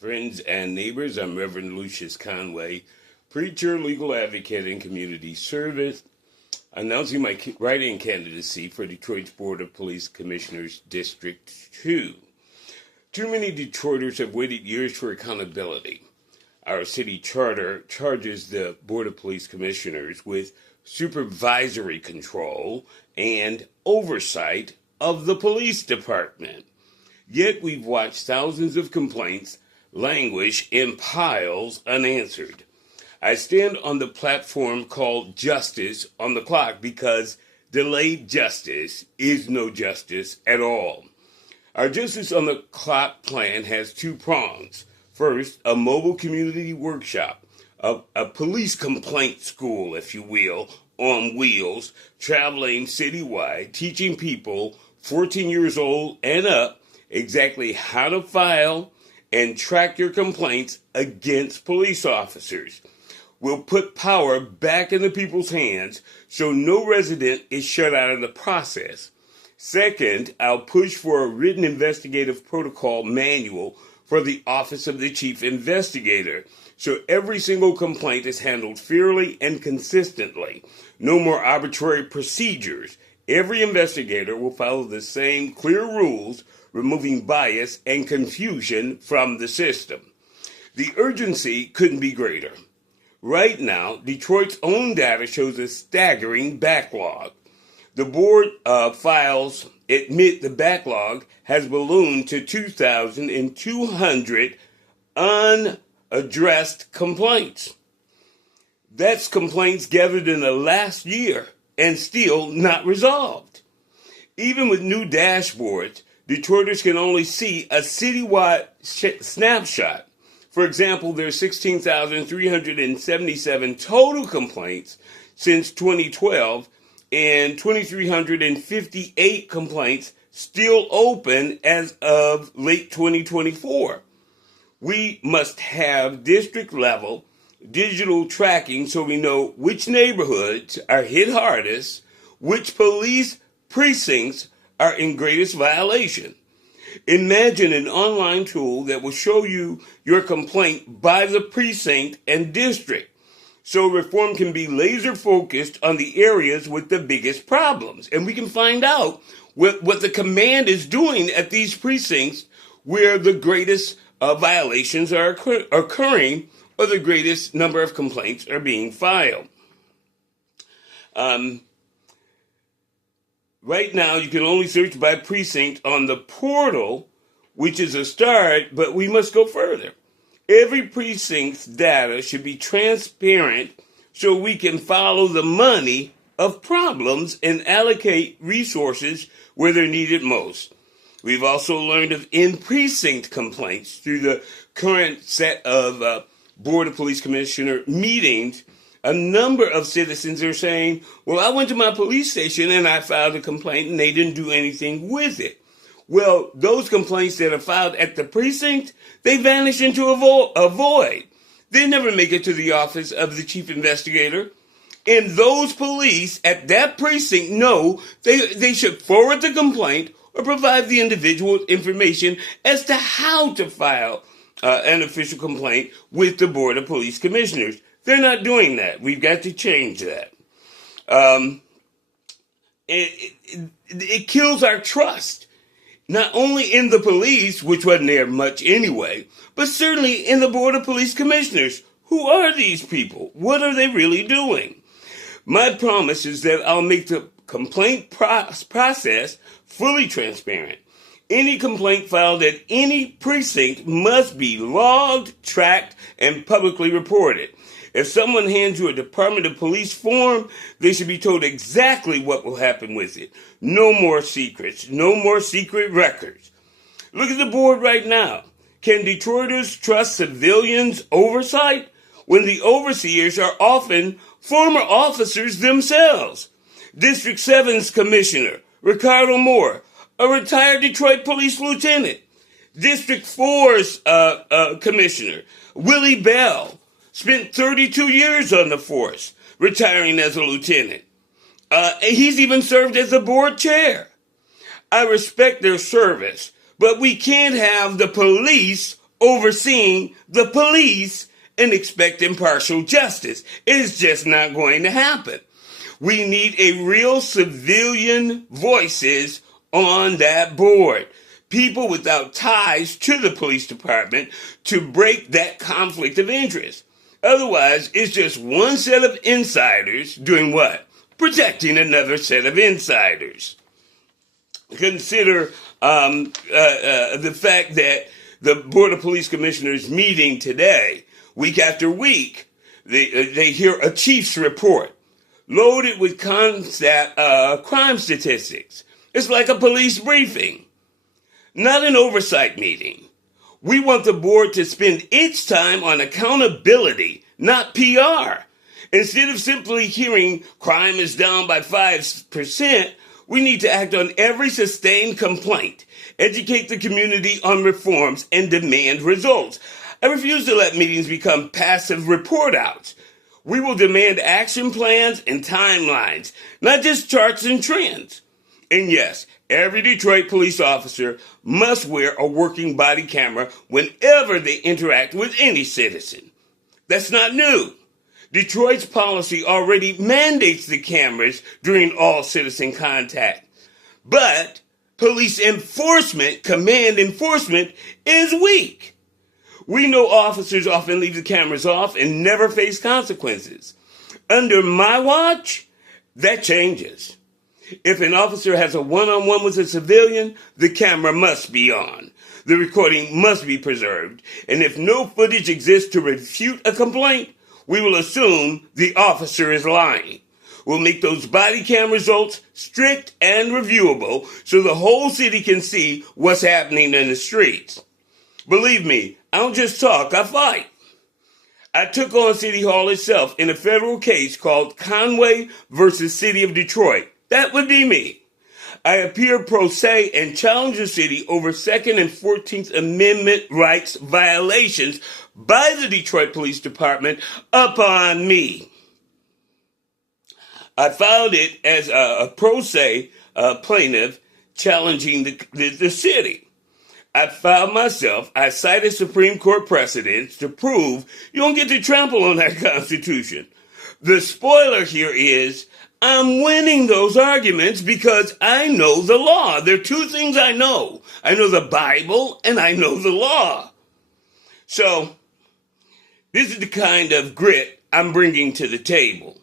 Friends and neighbors, I'm Reverend Lucious Conway, preacher, legal advocate, and community service, announcing my write-in candidacy for Detroit's Board of Police Commissioners District 2. Too many Detroiters have waited years for accountability. Our city charter charges the Board of Police Commissioners with supervisory control and oversight of the police department. Yet we've watched thousands of complaints languish in piles unanswered. I stand on the platform called Justice on the Clock because delayed justice is no justice at all. Our Justice on the Clock plan has two prongs. First, a mobile community workshop, a police complaint school, if you will, on wheels, traveling citywide, teaching people 14 years old and up exactly how to file and track your complaints against police officers. We'll put power back into people's hands so no resident is shut out of the process. Second, I'll push for a Written Investigative Protocol Manual for the Office of the Chief Investigator, so every single complaint is handled fairly and consistently. No more arbitrary procedures. Every investigator will follow the same clear rules, removing bias and confusion from the system. The urgency couldn't be greater. Right now, Detroit's own data shows a staggering backlog. The board files admit the backlog has ballooned to 2,200 unaddressed complaints. That's complaints gathered in the last year and still not resolved. Even with new dashboards, Detroiters can only see a citywide snapshot. For example, there are 16,377 total complaints since 2012 and 2,358 complaints still open as of late 2024. We must have district-level digital tracking so we know which neighborhoods are hit hardest, which police precincts are in greatest violation. Imagine an online tool that will show you your complaint by the precinct and district, so reform can be laser focused on the areas with the biggest problems. And we can find out what the command is doing at these precincts where the greatest violations are occurring or the greatest number of complaints are being filed. Right now, you can only search by precinct on the portal, which is a start, but we must go further. Every precinct's data should be transparent so we can follow the money of problems and allocate resources where they're needed most. We've also learned of in-precinct complaints through the current set of Board of Police Commissioner meetings. A number of citizens are saying, well, I went to my police station and I filed a complaint and they didn't do anything with it. Well, those complaints that are filed at the precinct, they vanish into a void. They never make it to the office of the chief investigator. And those police at that precinct know they should forward the complaint or provide the individual information as to how to file an official complaint with the Board of Police Commissioners. They're not doing that. We've got to change that. It kills our trust, not only in the police, which wasn't there much anyway, but certainly in the Board of Police Commissioners. Who are these people? What are they really doing? My promise is that I'll make the complaint process fully transparent. Any complaint filed at any precinct must be logged, tracked, and publicly reported. If someone hands you a Department of Police form, they should be told exactly what will happen with it. No more secrets. No more secret records. Look at the board right now. Can Detroiters trust civilians' oversight when the overseers are often former officers themselves? District 7's Commissioner, Ricardo Moore, a retired Detroit Police Lieutenant. District 4's Commissioner, Willie Bell, spent 32 years on the force, retiring as a lieutenant. He's even served as a board chair. I respect their service, but we can't have the police overseeing the police and expect impartial justice. It's just not going to happen. We need a real civilian voices on that board. People without ties to the police department to break that conflict of interest. Otherwise, it's just one set of insiders doing what? Protecting another set of insiders. Consider the fact that the Board of Police Commissioners meeting today, week after week, they hear a chief's report loaded with crime statistics. It's like a police briefing, not an oversight meeting. We want the board to spend its time on accountability, not PR. Instead of simply hearing crime is down by 5%, we need to act on every sustained complaint, educate the community on reforms, and demand results. I refuse to let meetings become passive report outs. We will demand action plans and timelines, not just charts and trends. And yes, every Detroit police officer must wear a working body camera whenever they interact with any citizen. That's not new. Detroit's policy already mandates the cameras during all citizen contact. But police enforcement, command enforcement, is weak. We know officers often leave the cameras off and never face consequences. Under my watch, that changes. If an officer has a one-on-one with a civilian, the camera must be on. The recording must be preserved. And if no footage exists to refute a complaint, we will assume the officer is lying. We'll make those body cam results strict and reviewable so the whole city can see what's happening in the streets. Believe me, I don't just talk, I fight. I took on City Hall itself in a federal case called Conway versus City of Detroit. That would be me. I appear pro se and challenge the city over 2nd and 14th Amendment rights violations by the Detroit Police Department upon me. I filed it as a pro se plaintiff challenging the city. I filed myself. I cited Supreme Court precedents to prove you don't get to trample on that Constitution. The spoiler here is I'm winning those arguments because I know the law. There are two things I know. I know the Bible and I know the law. So this is the kind of grit I'm bringing to the table.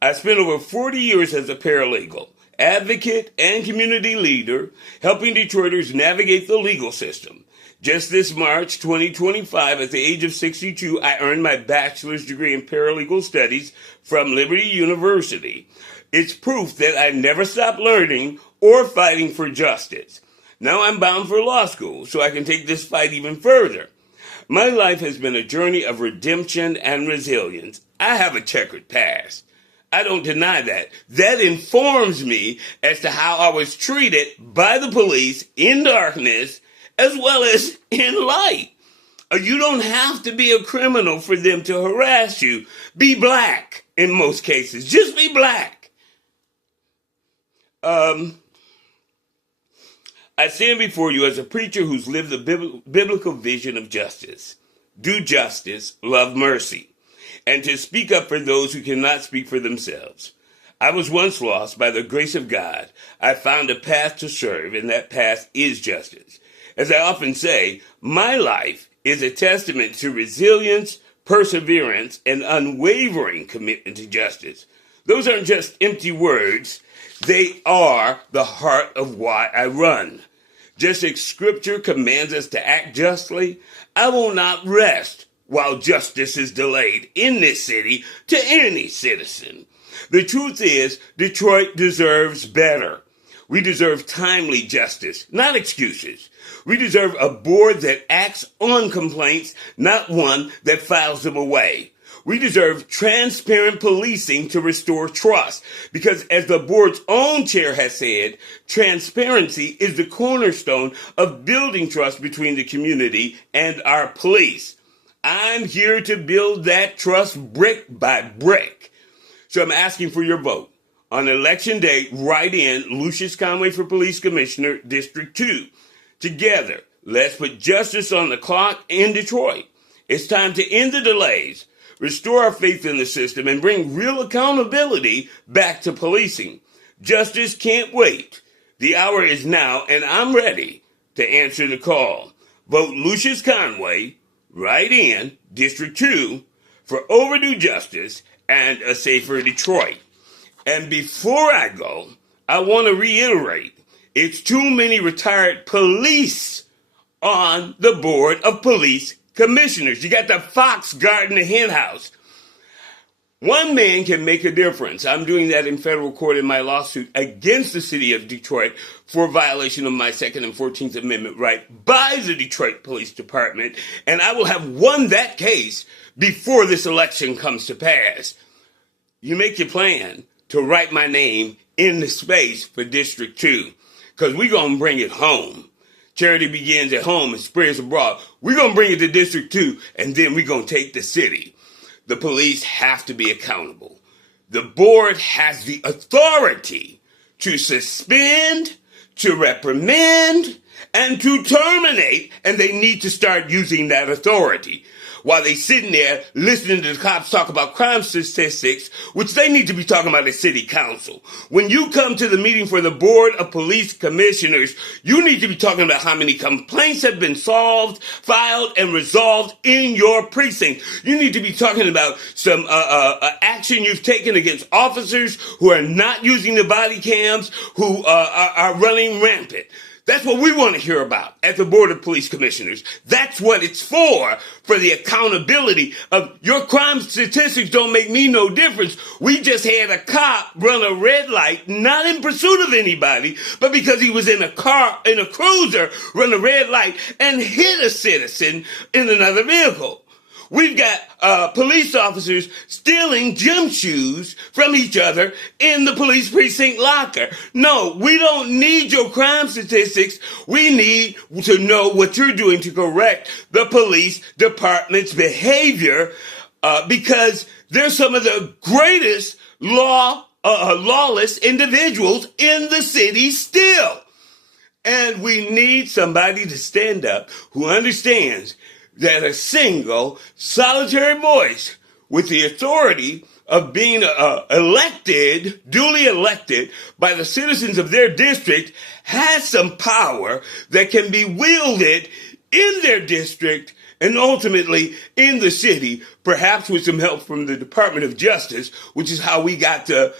I spent over 40 years as a paralegal, advocate, and community leader, helping Detroiters navigate the legal system. Just this March 2025, at the age of 62, I earned my bachelor's degree in paralegal studies from Liberty University. It's proof that I never stopped learning or fighting for justice. Now I'm bound for law school, so I can take this fight even further. My life has been a journey of redemption and resilience. I have a checkered past. I don't deny that. That informs me as to how I was treated by the police in darkness as well as in light. You don't have to be a criminal for them to harass you. Be black in most cases. Just be black. I stand before you as a preacher who's lived the biblical vision of justice. Do justice, love mercy, and to speak up for those who cannot speak for themselves. I was once lost. By the grace of God, I found a path to serve, and that path is justice. As I often say, my life is a testament to resilience, perseverance, and unwavering commitment to justice. Those aren't just empty words. They are the heart of why I run. Just as Scripture commands us to act justly, I will not rest while justice is delayed in this city to any citizen. The truth is, Detroit deserves better. We deserve timely justice, not excuses. We deserve a board that acts on complaints, not one that files them away. We deserve transparent policing to restore trust because, as the board's own chair has said, transparency is the cornerstone of building trust between the community and our police. I'm here to build that trust brick by brick. So I'm asking for your vote. On Election Day, write in Lucious Conway for Police Commissioner, District 2. Together, Let's put justice on the clock in Detroit. It's time to end the delays, restore our faith in the system, and bring real accountability back to policing. Justice can't wait. The hour is now, and I'm ready to answer the call. Vote Lucious Conway, write in District 2 for overdue justice and a safer Detroit. And before I go, I want to reiterate, it's too many retired police on the Board of Police Commissioners. You got the fox guarding the hen house. One man can make a difference. I'm doing that in federal court in my lawsuit against the city of Detroit for violation of my Second and 14th Amendment right by the Detroit Police Department, and I will have won that case before this election comes to pass. You make your plan to write my name in the space for District 2, because we're going to bring it home. Charity begins at home and spreads abroad. We're going to bring it to District 2, and then we're going to take the city. The police have to be accountable. The board has the authority to suspend, to reprimand, and to terminate, and they need to start using that authority. While they sitting there listening to the cops talk about crime statistics, which they need to be talking about at city council. When you come to the meeting for the Board of Police Commissioners, you need to be talking about how many complaints have been solved, filed, and resolved in your precinct. You need to be talking about some action you've taken against officers who are not using the body cams, who are running rampant. That's what we want to hear about at the Board of Police Commissioners. That's what it's for the accountability of your crime statistics don't make me no difference. We just had a cop run a red light, not in pursuit of anybody, but because he was in a car, in a cruiser, run a red light and hit a citizen in another vehicle. We've got police officers stealing gym shoes from each other in the police precinct locker. No, we don't need your crime statistics. We need to know what you're doing to correct the police department's behavior because they're some of the greatest lawless individuals in the city still. And we need somebody to stand up who understands that a single, solitary voice with the authority of being duly elected by the citizens of their district has some power that can be wielded in their district and ultimately in the city, perhaps with some help from the Department of Justice, which is how we got to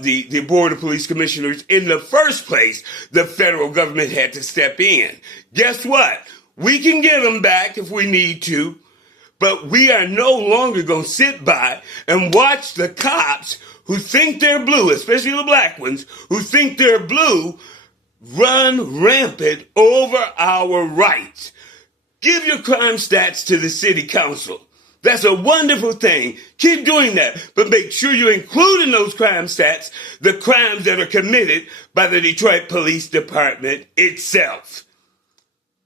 the Board of Police Commissioners in the first place. The federal government had to step in. Guess what? We can get them back if we need to, but we are no longer going to sit by and watch the cops who think they're blue, especially the black ones, who think they're blue, run rampant over our rights. Give your crime stats to the city council. That's a wonderful thing. Keep doing that, but make sure you include in those crime stats the crimes that are committed by the Detroit Police Department itself.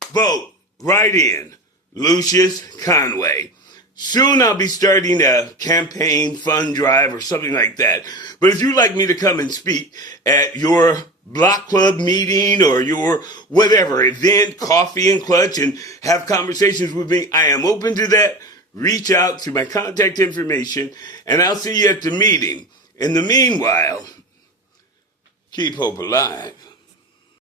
Vote. Write in Lucious Conway. Soon I'll be starting a campaign fund drive or something like that. But if you'd like me to come and speak at your block club meeting or your whatever event, coffee and clutch, and have conversations with me, I am open to that. Reach out to my contact information and I'll see you at the meeting. In the meanwhile, keep hope alive.